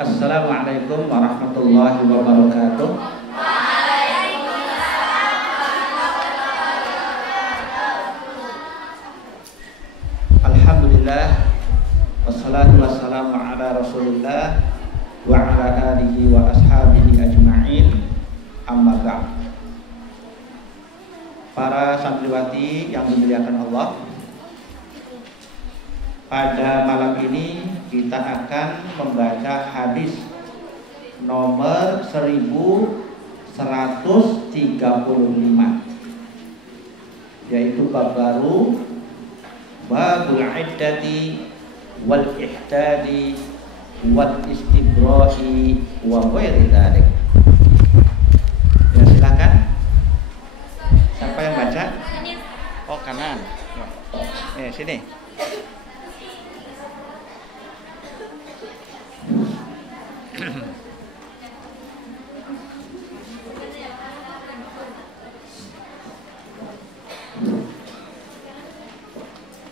Assalamualaikum warahmatullahi wabarakatuh. Alhamdulillah, wassalatu wassalamu ala Rasulillah wa ala alihi wa ashabihi ajma'in. Amma ba'd. Para santriwati yang dimuliakan Allah, pada malam ini kita akan membaca hadis nomor 1135, yaitu bab baru, babul iddati wal ihdadi wal istibrahi wa ghairi dzalik. Ya, silakan. Siapa yang baca? Oh, kanan. Sini.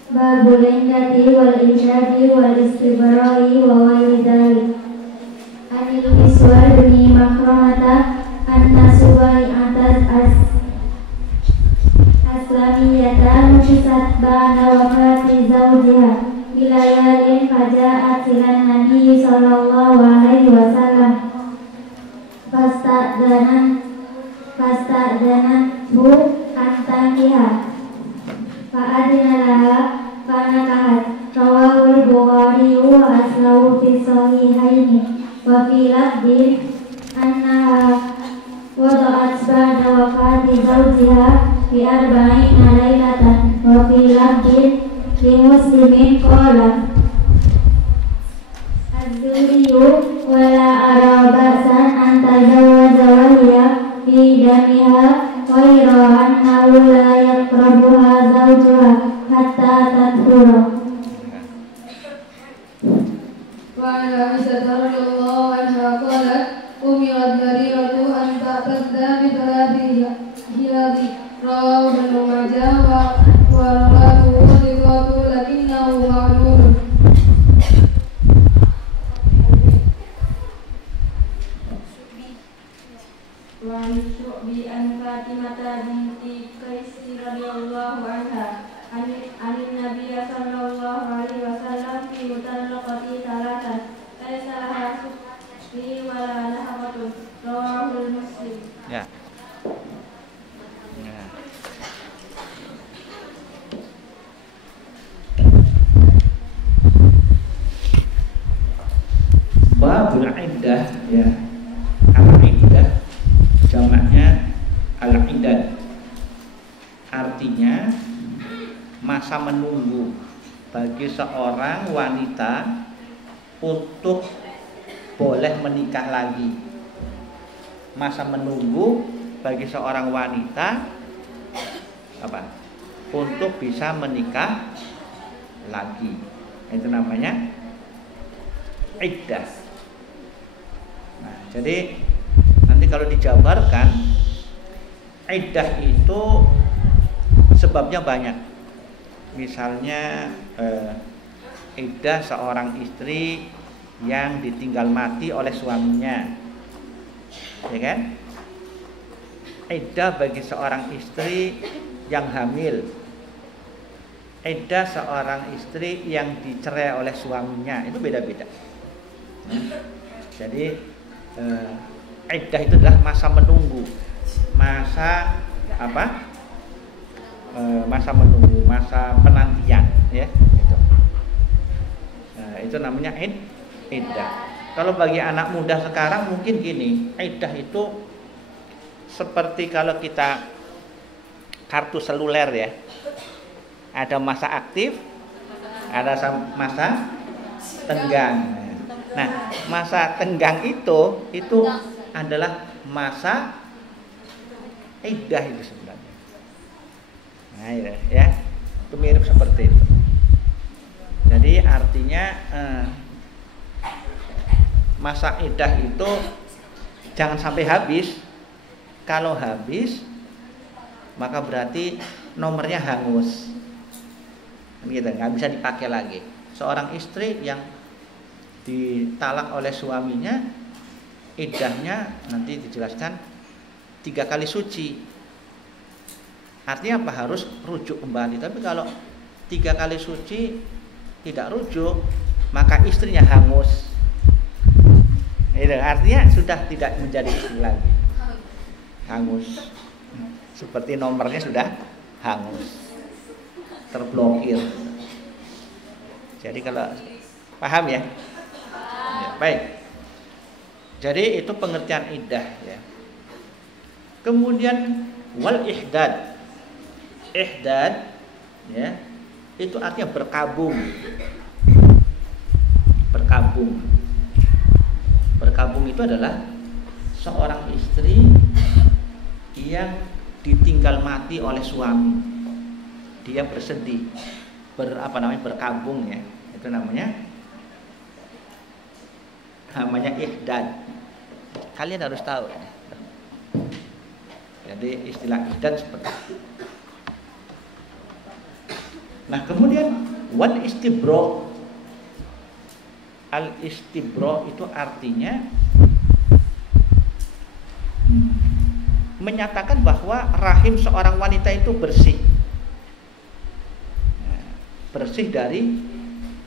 Babul iddati wal ihdadi wal istibra'i wa ghairi dzalik. Anil Miswar bin Makhramata anna Suwai'atas Aslamiyata nufisat ba'da wafati zawjiha bilayalin faja'at ilan Nabi sallallahu alaihi wasallam fasta'danathu an tankiha fa'adina laha fanakahat. Rawahul Bukhari wa aslahu fi sahihaini wa fi lafdhin annaha wada'at ba'da wafati zawjiha fi arba'ina laylatan wa fi lafdhin li Muslimin qala az-Zuhriyu wala ara ba'san an tazawwaja wa hiya fi damiha ghayra annahu la yaqrabuha zawjuha hatta tadhura. Wa ana Aisyah radhiyallahu anha qalat umirat Bariratu an ta'tadda bi thalathi hilali. Rawahu Ibnu Majah wa rawatuhu thiqatu lakinnahu ma'lul. Wa bi an Fatimah binti Qais radhiyallahu anha anin Nabi sallallahu alaihi wasallam fi mutallaqati salatan laisa laha sufi wa la nahawatun. Rawahul Muslim. Ya. Babul iddah, ya. Al-iddah jamaknya al-iddad. Artinya masa menunggu bagi seorang wanita untuk boleh menikah lagi. Masa menunggu bagi seorang wanita untuk bisa menikah lagi. Itu namanya iddah. Nah, jadi nanti kalau dijabarkan, iddah itu sebabnya banyak. Misalnya iddah seorang istri yang ditinggal mati oleh suaminya, ya kan? Iddah bagi seorang istri yang hamil, iddah seorang istri yang dicerai oleh suaminya, itu beda-beda. Jadi iddah itu adalah masa menunggu, masa masa menunggu, masa penantian, ya. Itu namanya iddah. Kalau bagi anak muda sekarang mungkin gini, iddah itu seperti kalau kita kartu seluler, ya. Ada masa aktif, ada masa tenggang. Nah, masa tenggang itu adalah masa iddah itu sebenarnya. Nah, ya, itu mirip seperti itu. Jadi artinya masa iddah itu jangan sampai habis. Kalau habis, maka berarti nomornya hangus. Gitu, nggak bisa dipakai lagi. Seorang istri yang ditalak oleh suaminya, iddahnya nanti dijelaskan 3 kali suci. Artinya apa? Harus rujuk kembali. Tapi kalau 3 kali suci tidak rujuk, maka istrinya hangus. Itu artinya sudah tidak menjadi istri lagi. Hangus. Seperti nomornya sudah hangus, terblokir. Jadi kalau paham ya? Ya, baik. Jadi itu pengertian iddah ya. Kemudian wal ihdad. Ihdad ya, itu artinya berkabung. Berkabung. Berkabung itu adalah seorang istri yang ditinggal mati oleh suami. Dia bersedih, berkabung ya. Itu namanya ihdad. Kalian harus tahu. Jadi istilah ihdad seperti itu. Nah, kemudian wal istibro. Al istibro itu artinya menyatakan bahwa rahim seorang wanita itu bersih. Bersih dari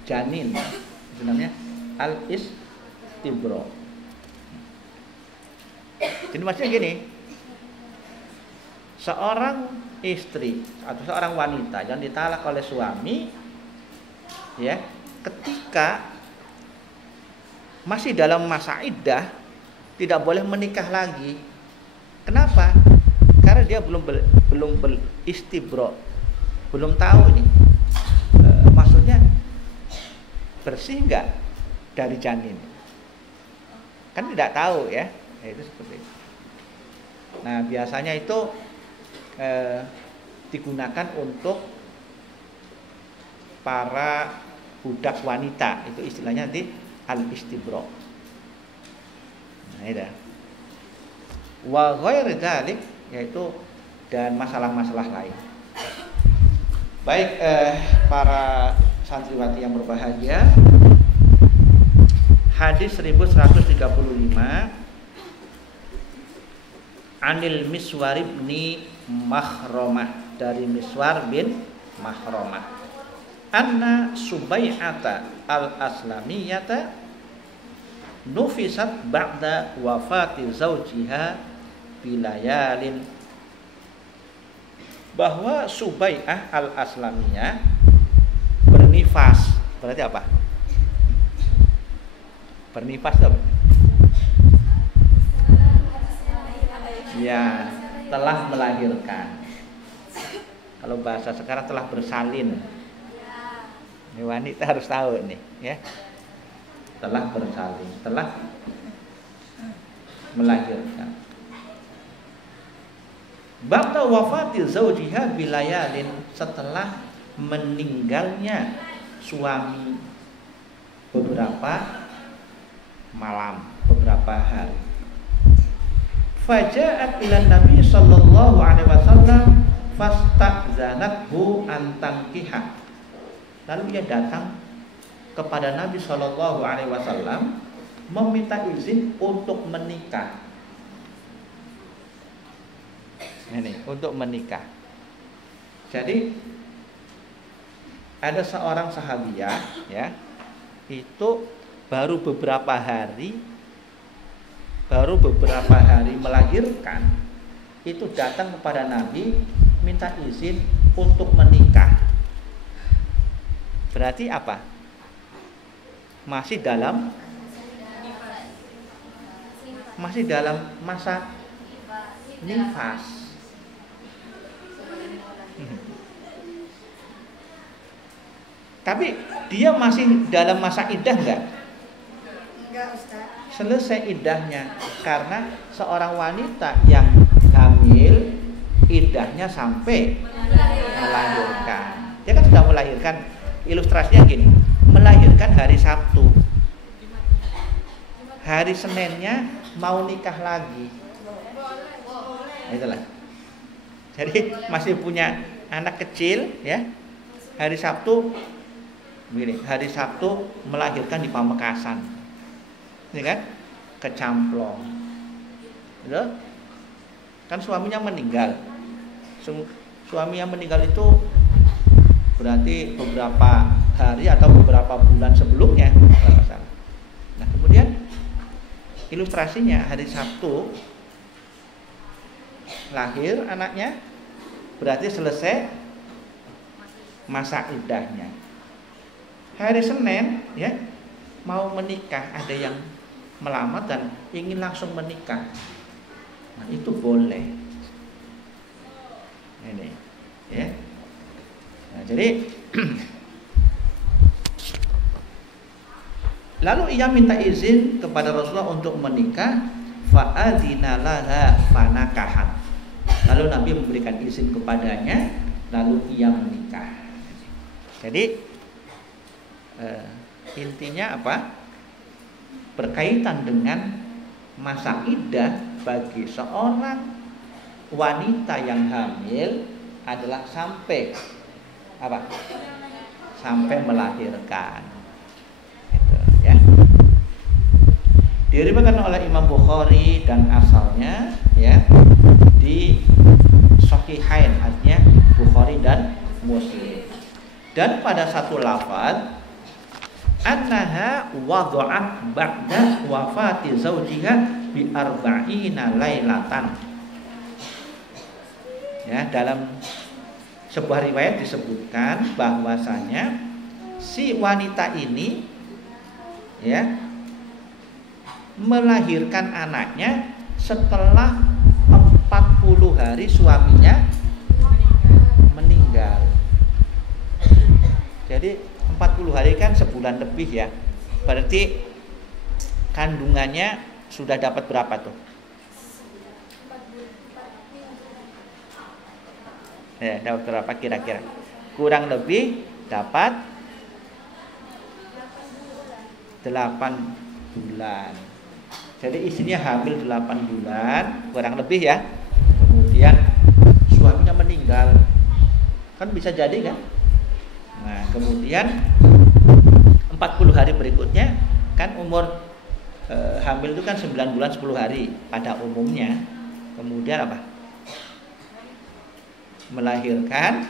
janin. Itu namanya al istibro. Jadi maksudnya gini, seorang istri atau seorang wanita yang ditalak oleh suami ya, ketika masih dalam masa iddah tidak boleh menikah lagi. Kenapa? Karena dia belum istibro, belum tahu ini maksudnya bersih enggak dari janin, kan tidak tahu ya. Itu seperti itu. Nah, biasanya itu digunakan untuk para budak wanita, itu istilahnya nanti al-istibro. Nah, itu. Wa ghairi dzalik, yaitu dan masalah-masalah lain. Baik, para santriwati yang berbahagia, hadis 1135 Anil Miswar ibni Makhramah, dari Miswar bin Makhramah, anna Subai'ata al-Aslamiyata nufisat ba'da wafati zawjiha bilayalin, bahwa Subai'ah al-Aslamiyah bernifas. Berarti apa? Bernifas apa? Ya, telah melahirkan. Kalau bahasa sekarang telah bersalin. Ini wanita harus tahu nih, ya. Telah bersalin, telah melahirkan. Ba'da wafati zawjiha bilayalin, setelah meninggalnya suami beberapa malam, beberapa hari. Faja'at ila Nabi sallallahu alaihi wasallam fasta'zanathu an tankiha. Lalu ia datang kepada Nabi sallallahu alaihi wasallam meminta izin untuk menikah. Ini untuk menikah. Jadi ada seorang sahabiah ya, itu baru beberapa hari melahirkan, itu datang kepada Nabi minta izin untuk menikah. Berarti apa? Masih dalam masa nifas. Tapi dia masih dalam masa iddah enggak? Enggak, Ustaz. Selesai iddahnya, karena seorang wanita yang hamil iddahnya sampai melahirkan. Dia kan sudah melahirkan. Ilustrasinya gini, melahirkan hari Sabtu, hari Seninnya mau nikah lagi. Itulah. Jadi masih punya anak kecil ya. Hari Sabtu Begini, hari Sabtu melahirkan di Pamekasan, ini kan kecamplong, gitu? Kan suaminya meninggal. Suami yang meninggal itu berarti beberapa hari atau beberapa bulan sebelumnya. Nah kemudian ilustrasinya hari Sabtu lahir anaknya, berarti selesai masa iddahnya. Hari Senin ya mau menikah, ada yang melamar dan ingin langsung menikah, nah, itu boleh. Ini ya. Nah, jadi lalu ia minta izin kepada Rasulullah untuk menikah, fa'adzina laha fanakahat. Lalu Nabi memberikan izin kepadanya, lalu ia menikah. Jadi intinya apa? Berkaitan dengan masa iddah bagi seorang wanita yang hamil adalah sampai apa? Sampai melahirkan. Gitu, ya. Diriwayatkan oleh Imam Bukhari dan asalnya ya di Sahihain, artinya Bukhari dan Muslim. Dan pada satu lafaz annaha wada'at ba'da wafati zawjiha bi arba'ina lailatan. Ya, dalam sebuah riwayat disebutkan bahwasanya si wanita ini ya melahirkan anaknya setelah 40 hari suaminya meninggal. Jadi 40 hari kan sebulan lebih ya. Berarti kandungannya sudah dapat berapa tuh? Ya, dapat berapa kira-kira? Kurang lebih dapat 8 bulan. Jadi istrinya hamil 8 bulan, kurang lebih ya. Kemudian suaminya meninggal. Kan bisa jadi kan? Nah, kemudian 40 hari berikutnya kan umur hamil itu kan 9 bulan 10 hari pada umumnya. Kemudian apa? Melahirkan.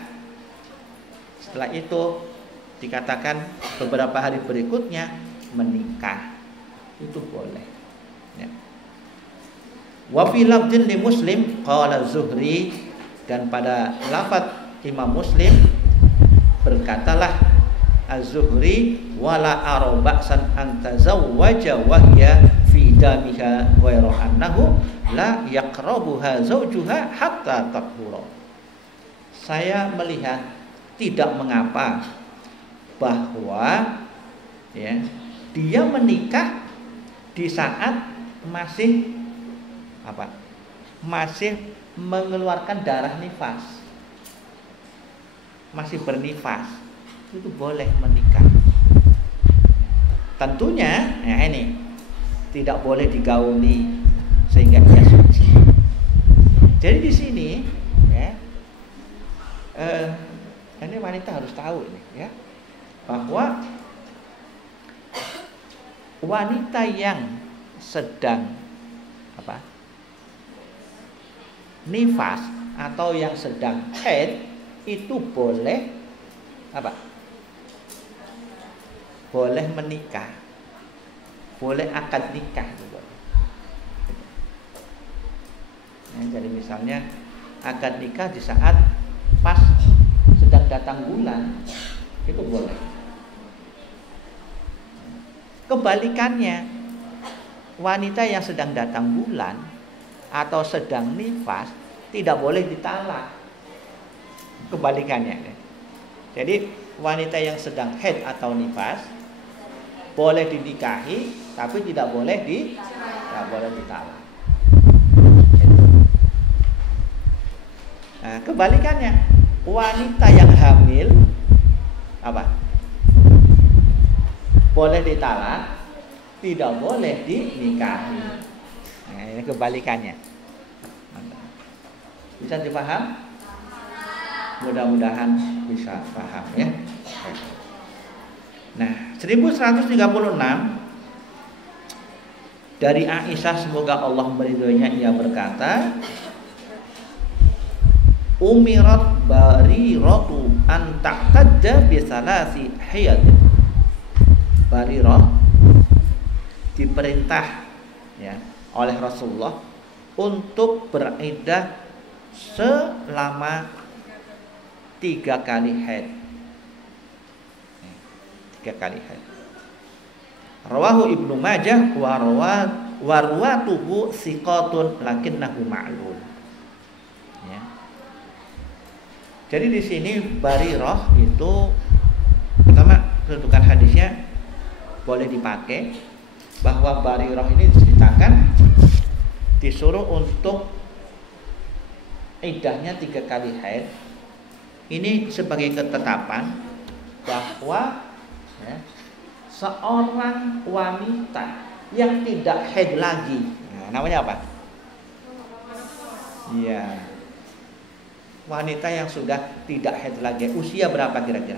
Setelah itu dikatakan beberapa hari berikutnya menikah. Itu boleh. Ya. Wa fi lafdhin li Muslim qala Zuhri, dan pada lafaz Imam Muslim berkatalah Az-Zuhri wala araba'san antazawwaja wa hiya fi damiha ghairu annahu la yaqrabuha zawjuha hatta tathura. Saya melihat tidak mengapa bahwa ya dia menikah di saat masih apa? Masih mengeluarkan darah nifas. Masih bernifas, itu boleh menikah. Tentunya, ya ini tidak boleh digauli sehingga ia suci. Jadi di sini, ya, ini wanita harus tahu ini, ya, bahwa wanita yang sedang apa? Nifas atau yang sedang haid itu boleh apa? Boleh menikah, boleh akad nikah juga. Ya, jadi misalnya akad nikah di saat pas sedang datang bulan, itu boleh. Kebalikannya, wanita yang sedang datang bulan atau sedang nifas tidak boleh ditalak. Kebalikannya. Jadi wanita yang sedang haid atau nifas boleh dinikahi, tapi tidak boleh ditalak. Nah, kebalikannya, wanita yang hamil apa? Boleh ditalak, tidak boleh dinikahi. Nah, ini kebalikannya. Bisa dipaham? Mudah-mudahan bisa paham ya. Nah, 1136 dari Aisyah, semoga Allah meridhoinya, ia berkata, umirat Bariratu an ta'tadda bi salasi hiyad. Barirah diperintah ya oleh Rasulullah untuk beriddah selama 3 kali haid. 3 kali haid. Rawahu Ibnu Majah wa rawatuhu siqatun lakinnahu ma'lul. Ya. Jadi di sini Barirah itu pertama kedudukan hadisnya boleh dipakai, bahwa Barirah ini diceritakan disuruh untuk iddahnya 3 kali haid. Ini sebagai ketetapan bahwa ya, seorang wanita yang tidak haid lagi, nah, namanya apa? Iya, wanita yang sudah tidak haid lagi. Usia berapa kira-kira?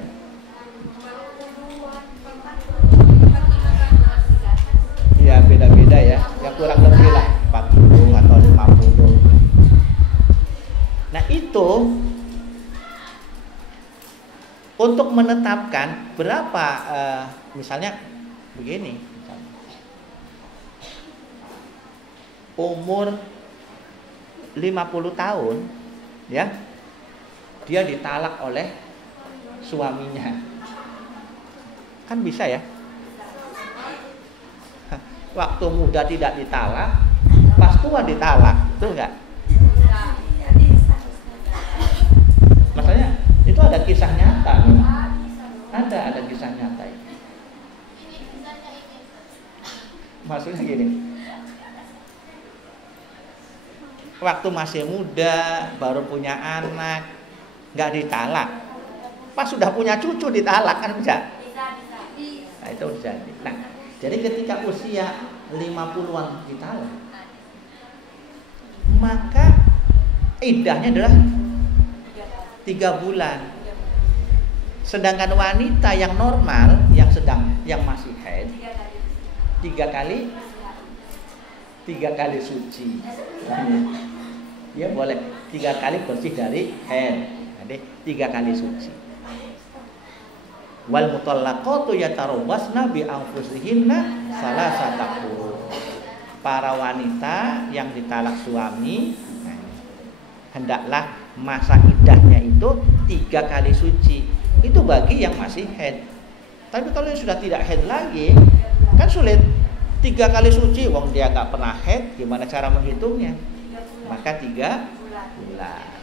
Ya beda-beda ya. Ya kurang lebih lah 40 atau 50. Nah itu untuk menetapkan berapa, misalnya begini, misalnya, umur 50 tahun ya, dia ditalak oleh suaminya, kan bisa ya. Waktu muda tidak ditalak, pas tua ditalak, betul nggak? Maksudnya itu ada kisah nyata, ada kisah nyata itu. Maksudnya gini, waktu masih muda, baru punya anak, nggak ditalak, pas sudah punya cucu ditalak, kan bisa? Nah itu jadi. Nah, jadi ketika usia 50-an ditalak, maka iddahnya adalah 3 bulan. Sedangkan wanita yang normal, yang masih haid, 3 kali suci. Dia boleh 3 kali bersih dari haid. Jadi 3 kali suci. Wal mutallaqatu yatarabbasna bi anfusihinna salasata quru. Para wanita yang ditalak suami, hendaklah masa iddahnya itu 3 kali suci. Itu bagi yang masih haid. Tapi kalau yang sudah tidak haid lagi, kan sulit. 3 kali suci, wong dia nggak pernah haid, gimana cara menghitungnya? Maka 3 bulan.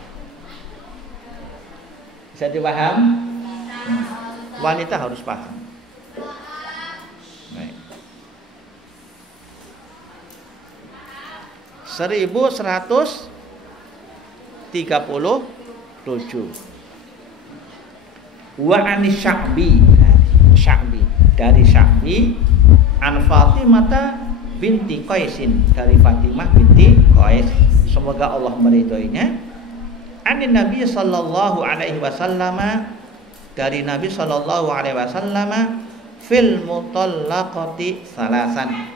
Bisa dipaham? Wanita harus paham. Baik. 1137. Wa anis Sya'bi, dari Sya'bi, an Fatimah binti Qaisin, dari Fatimah binti Qais, semoga Allah meridhoinya. Anin Nabi sallallahu alaihi wasallam, dari Nabi sallallahu alaihi wasallam, fil mutallaqati salasan,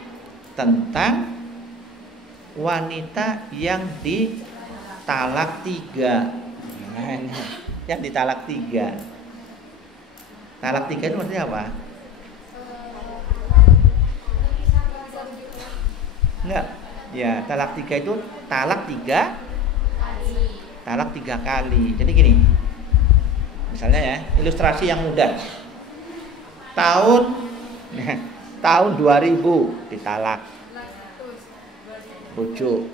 tentang wanita yang ditalak 3. Yang ditalak 3. Talak 3 itu maksudnya apa? Enggak. Ya, talak 3 itu talak 3 kali. Jadi gini. Misalnya ya, ilustrasi yang mudah. Tahun 2000 ditalak, rujuk.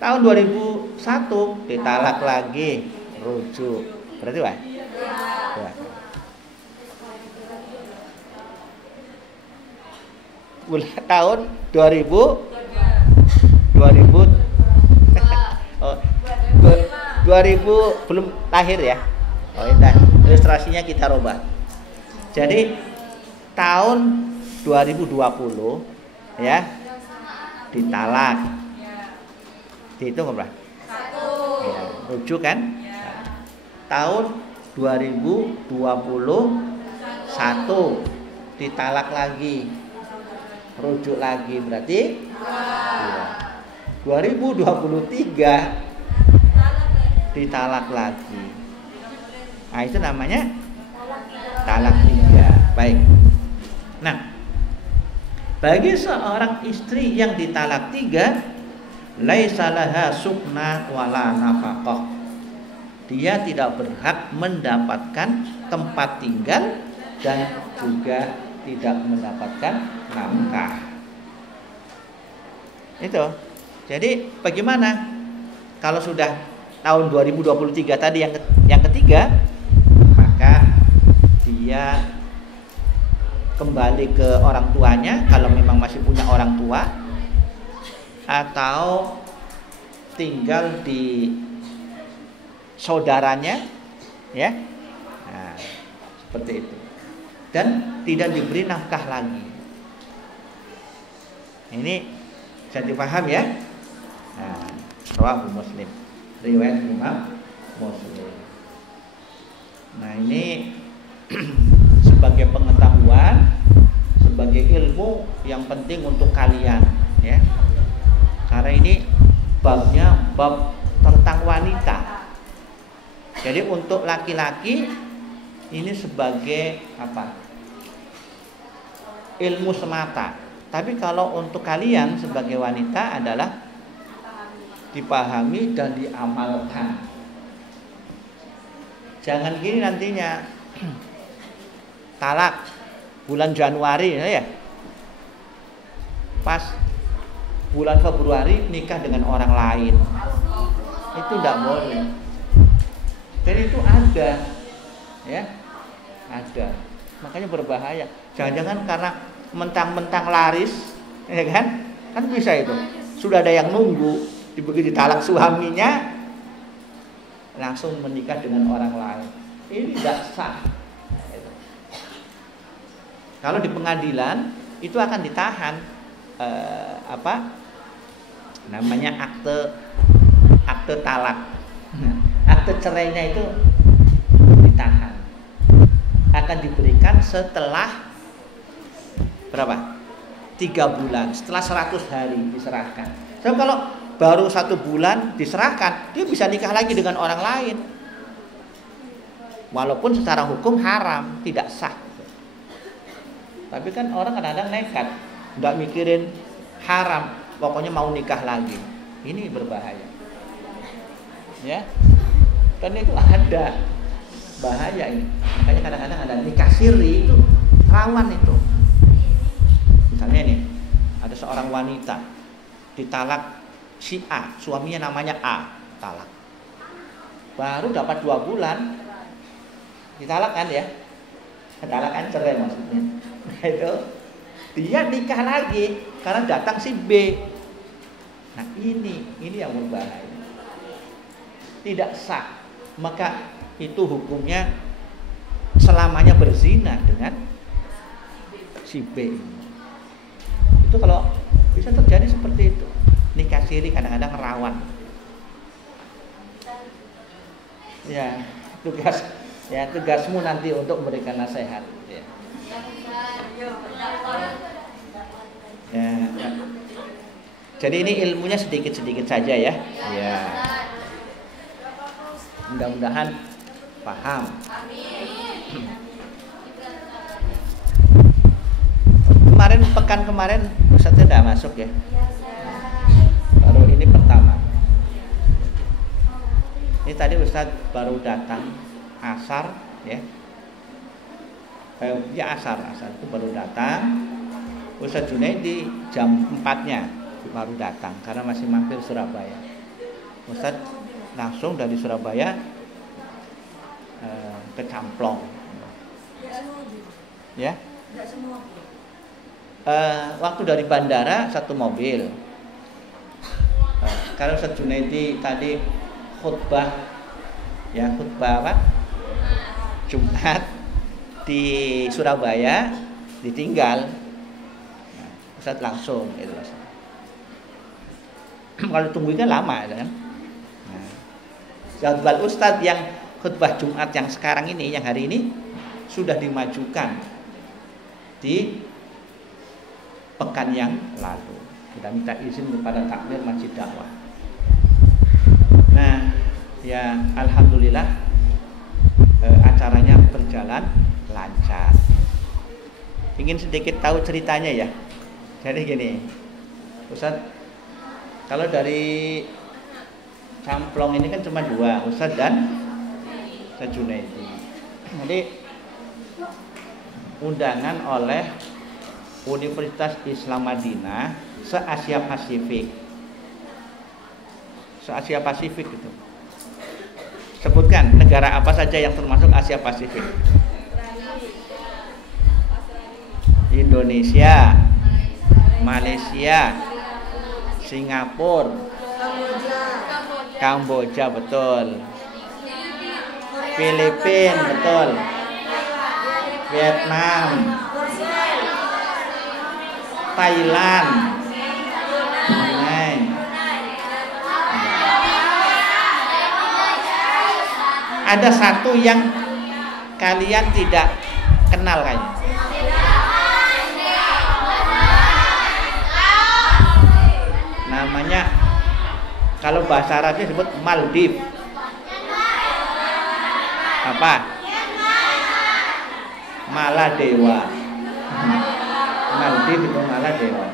Tahun 2001 ditalak lagi, rujuk. Berarti apa? Ya. Tahun 2000 belum lahir ya. Oh, indah. Ilustrasinya kita rubah. Jadi tahun 2020 ya ditalak. Dihitung berapa? 1. Ya, rujuk kan? Ya. Tahun 2021 1 ditalak lagi, rujuk lagi, berarti 2. 2023 ditalak lagi. Nah, itu namanya talak 3. Baik. Nah, bagi seorang istri yang ditalak 3, laisa laha sukna wala nafaqah. Dia tidak berhak mendapatkan tempat tinggal dan juga tidak mendapatkan nafkah. Itu. Jadi bagaimana kalau sudah tahun 2023 tadi yang ketiga, maka dia kembali ke orang tuanya kalau memang masih punya orang tua, atau tinggal di saudaranya, ya. Nah, seperti itu. Dan tidak diberi nafkah lagi. Ini bisa dipaham ya. Nah, rawahu Muslim, riwayat Imam Muslim. Nah, ini sebagai pengetahuan, sebagai ilmu yang penting untuk kalian, ya. Karena ini babnya bab tentang wanita. Jadi untuk laki-laki ini sebagai apa? Ilmu semata. Tapi kalau untuk kalian sebagai wanita adalah dipahami dan diamalkan. Jangan gini nantinya, talak bulan Januari ya, pas bulan Februari nikah dengan orang lain, itu tidak boleh. Jadi itu ada, ya, ada. Makanya berbahaya. Jangan-jangan karena mentang-mentang laris, ya kan? Kan bisa itu. Sudah ada yang nunggu, begitu ditalak suaminya, langsung menikah dengan orang lain. Ini tidak sah. Kalau di pengadilan itu akan ditahan namanya akte talak. Akte cerainya itu ditahan. Akan diberikan setelah berapa? 3 bulan. Setelah 100 hari diserahkan. So, kalau baru 1 bulan diserahkan, dia bisa nikah lagi dengan orang lain. Walaupun secara hukum haram, tidak sah. Tapi kan orang kadang-kadang nekat, nggak mikirin haram, pokoknya mau nikah lagi. Ini berbahaya, ya. Kan itu ada bahaya ini. Makanya kadang-kadang ada nikah siri, itu rawan itu. Misalnya nih, ada seorang wanita ditalak si A, suaminya namanya A, talak. Baru dapat 2 bulan ditalak kan ya? Talak kan cerai maksudnya. Itu dia nikah lagi karena datang si B. Nah, ini yang berbahaya. Tidak sah. Maka itu hukumnya selamanya berzina dengan si B. Itu kalau bisa terjadi seperti itu. Nikah siri kadang-kadang rawan. Ya, tugasmu nanti untuk memberikan nasihat. Ya. Ya. Jadi ini ilmunya sedikit-sedikit saja ya. Ya. Mudah-mudahan paham. Pekan kemarin Ustaznya tidak masuk ya. Baru ini pertama. Ini tadi Ustaz baru datang asar ya. Ya asar itu baru datang. Ustaz Junaidi jam 4-nya baru datang karena masih mampir Surabaya. Ustaz langsung dari Surabaya ke Camplong. Ya. Waktu dari bandara 1 mobil. Karena Ustaz Junaidi tadi khutbah apa? Jumat di Surabaya ditinggal. Ustaz langsung itu. Kalau tunggunya lama kan. Jadwal Ustaz yang khutbah Jumat yang sekarang ini, yang hari ini sudah dimajukan di pekan yang lalu. Kita minta izin kepada takmir masjid dakwah. Nah, ya alhamdulillah acaranya berjalan lancar. Ingin sedikit tahu ceritanya ya. Jadi gini, Ustaz, kalau dari Camplong ini kan cuma 2, Ustaz dan Ustaz Junaidi. Jadi undangan oleh Universitas Islam Madinah se-Asia Pasifik. Se-Asia Pasifik itu. Sebutkan negara apa saja yang termasuk Asia Pasifik. Indonesia, Malaysia, Singapura, Kamboja betul, Filipina betul, Vietnam, Thailand, ada satu yang kalian tidak kenal kayaknya. Namanya kalau bahasa Arabnya disebut Maldives. Apa? Maladewa. Maldives itu Maladewa.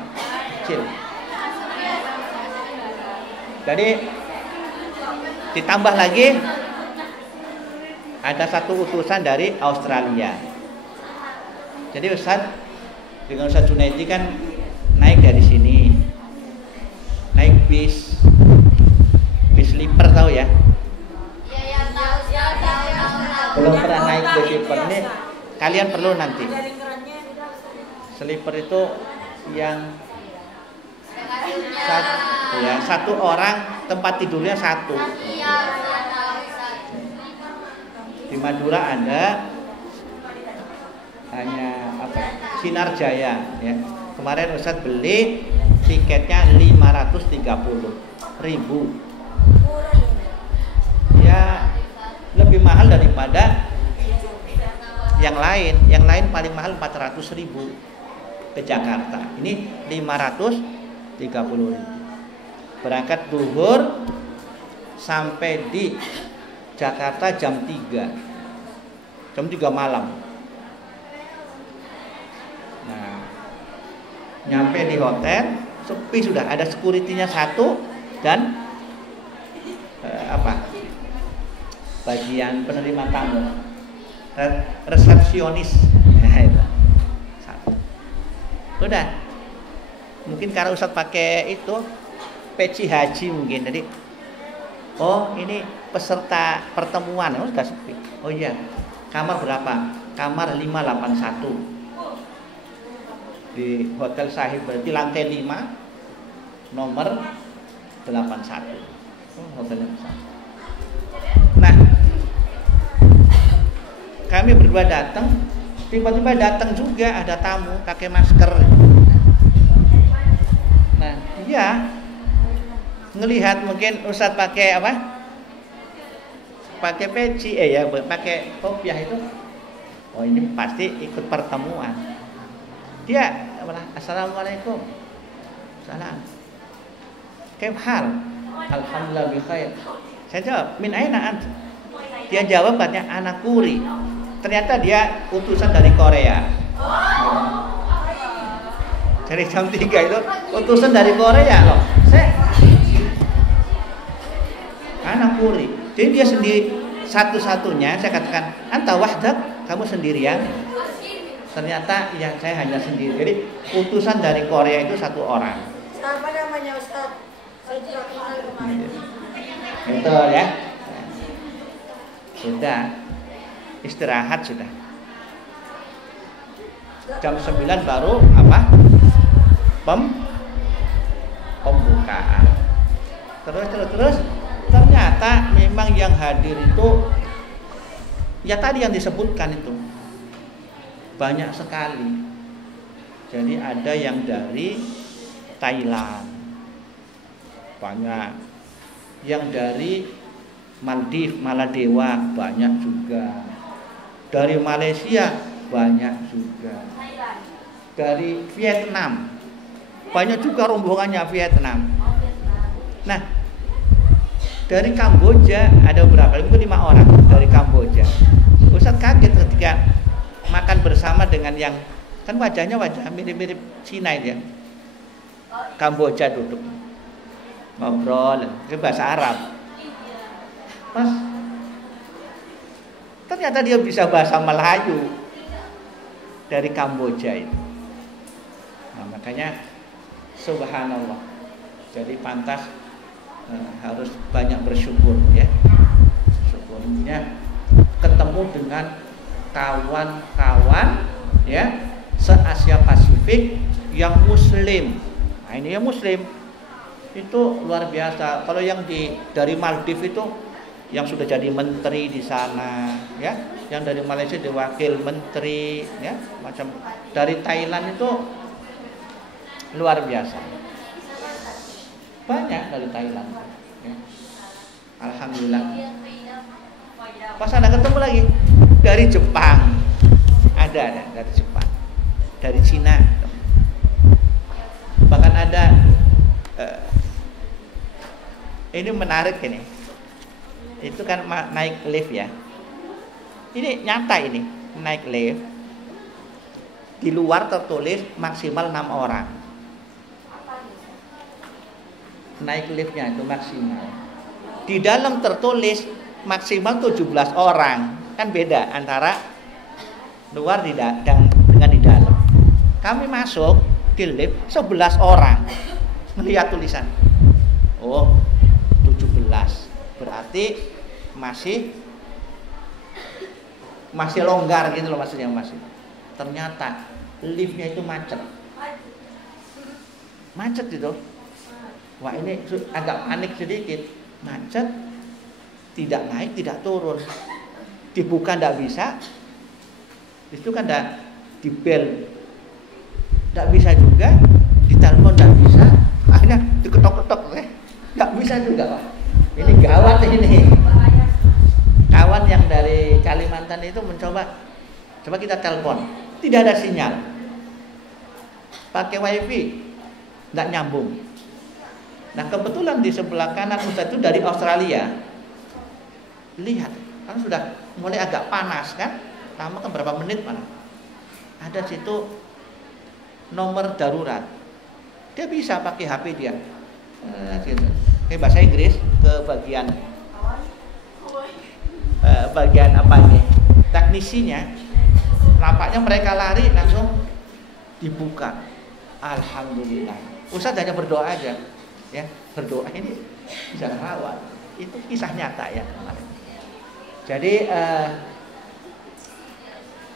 Kecil. Jadi ditambah lagi ada satu utusan dari Australia. Jadi Ustaz dengan Ustaz Junaidi kan naik dari sini. Naik bis sleeper, tahu ya? Belum pernah naik bis sleeper ini, kalian perlu nanti. Sleeper itu yang satu orang tempat tidurnya satu. Di Madura ada hanya Sinar Jaya ya. Kemarin Ustadz beli tiketnya 530.000. Ya lebih mahal daripada yang lain. Yang lain paling mahal 400.000 ke Jakarta. Ini 530.000. Berangkat zuhur sampai di Jakarta jam 3 malam. Nah, nyampe di hotel sepi sudah, ada security-nya satu dan bagian penerima tamu, resepsionis. Nah, itu satu. Udah, mungkin karena Ustadz pakai itu peci haji mungkin, jadi oh ini peserta pertemuan, oh sudah sepi. Oh iya, kamar berapa? Kamar 581 di Hotel Sahib, berarti lantai 5 nomor 81. Oh, hotelnya besar. Nah, kami berdua datang, tiba-tiba datang juga ada tamu pakai masker. Nah, dia ngelihat mungkin Ustadz pakai apa? Pakai peci, pakai kopiah itu. Oh ini pasti ikut pertemuan. Dia assalamualaikum. Salam. Kaif hal? Alhamdulillah bi khair. Saya jawab, min aina ant? Dia jawab katanya anak kuri. Ternyata dia utusan dari Korea. Dari jam 3 itu utusan dari Korea loh. Anak kuri. Jadi dia sendiri satu-satunya. Saya katakan, anta wahdak, kamu sendirian. Ternyata ya saya hanya sendiri. Jadi utusan dari Korea itu satu orang. Apa namanya Ustaz? Saya tidak kenal kemarin. Betul ya. Sudah istirahat sudah. Jam 9 baru apa? Pembukaan. Terus ternyata memang yang hadir itu ya tadi yang disebutkan itu banyak sekali. Jadi ada yang dari Thailand, banyak yang dari Maldives, Maladewa banyak juga, Dari Malaysia banyak juga. Dari Vietnam banyak juga rombongannya Vietnam. Nah, dari Kamboja ada berapa? Mungkin 5 orang dari Kamboja. Ustaz kaget ketika makan bersama dengan yang kan wajahnya wajah mirip-mirip Cina itu ya. Kamboja duduk ngobrol ke bahasa Arab. Mas, ternyata dia bisa bahasa Melayu dari Kamboja itu. Nah, makanya subhanallah. Jadi pantas harus banyak bersyukur ya. Syukurnya ketemu dengan kawan-kawan ya se-Asia Pasifik yang muslim. Nah, ini yang muslim itu luar biasa. Kalau yang dari Maldives itu yang sudah jadi menteri di sana ya, yang dari Malaysia jadi wakil menteri ya, macam dari Thailand itu luar biasa. Banyak dari Thailand ya. Alhamdulillah. Pas ada ketemu lagi dari Jepang, ada dari Jepang, dari Cina, bahkan ada ini menarik ini. Itu kan naik lift ya. Ini nyata ini naik lift. Di luar tertulis maksimal 6 orang. Naik liftnya itu maksimal. Di dalam tertulis maksimal 17 orang. Kan beda antara luar dan dengan di dalam. Kami masuk di lift 11 orang. Melihat tulisan. Oh, 17. Berarti masih longgar gitu loh maksudnya masih. Ternyata liftnya itu macet itu. Wah, ini agak panik sedikit. Macet, tidak naik tidak turun, dibuka tidak bisa, itu kan tidak di bel tidak bisa juga, ditelepon tidak bisa, akhirnya diketok-ketok tidak bisa juga Pak. Ini gawat ini. Kawan yang dari Kalimantan itu mencoba, coba kita telepon, tidak ada sinyal. Pakai wifi, tidak nyambung. Nah kebetulan di sebelah kanan Ustaz itu dari Australia. Lihat, kan sudah mulai agak panas kan? Lama kan berapa menit mana? Ada situ nomor darurat. Dia bisa pakai HP dia. Gitu. Bahasa Inggris ke bagian apa ini teknisinya, nampaknya mereka lari langsung dibuka. Alhamdulillah. Ustaz hanya berdoa aja ya, berdoa ini bisa rawat. Itu kisah nyata ya kemarin. Jadi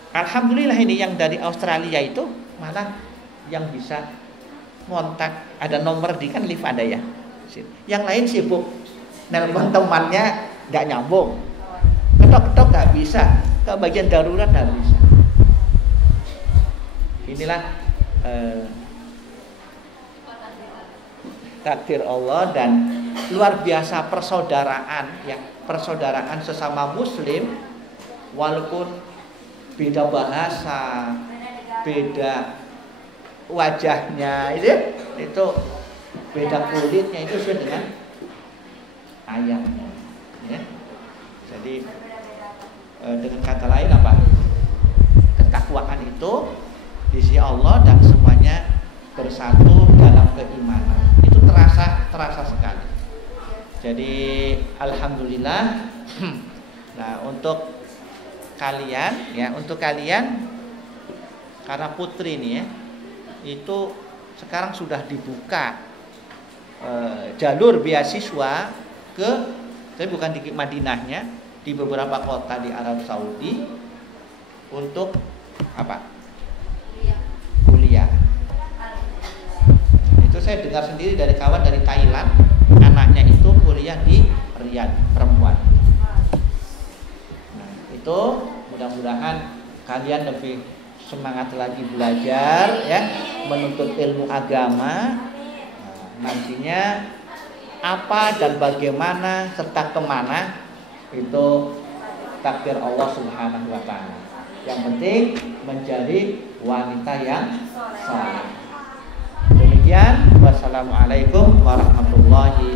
alhamdulillah ini yang dari Australia itu malah yang bisa ngontak, ada nomor di kan lift ada ya. Yang lain sibuk nelpon temannya nggak nyambung, ketok-ketok nggak bisa, ke bagian darurat nggak bisa. Inilah takdir Allah dan luar biasa persaudaraan ya, persaudaraan sesama muslim walaupun beda bahasa, beda wajahnya itu beda kulitnya, itu sesuai dengan ayatnya ya. Jadi dengan kata lain apa? Ketakwaan itu di sisi Allah dan semuanya bersatu dalam keimanan. Itu terasa sekali. Jadi alhamdulillah. Nah, untuk kalian ya, karena Putri ini ya, itu sekarang sudah dibuka jalur beasiswa tapi bukan di Madinahnya, di beberapa kota di Arab Saudi untuk apa? Kuliah. Itu saya dengar sendiri dari kawan dari Thailand, anaknya itu kuliah di Riyadh, perempuan. Nah, itu mudah-mudahan kalian lebih semangat lagi belajar ya, menuntut ilmu agama. Nantinya apa dan bagaimana serta kemana itu takdir Allah Subhanahu wa ta'ala. Yang penting menjadi wanita yang saleh. Demikian, wassalamualaikum warahmatullahi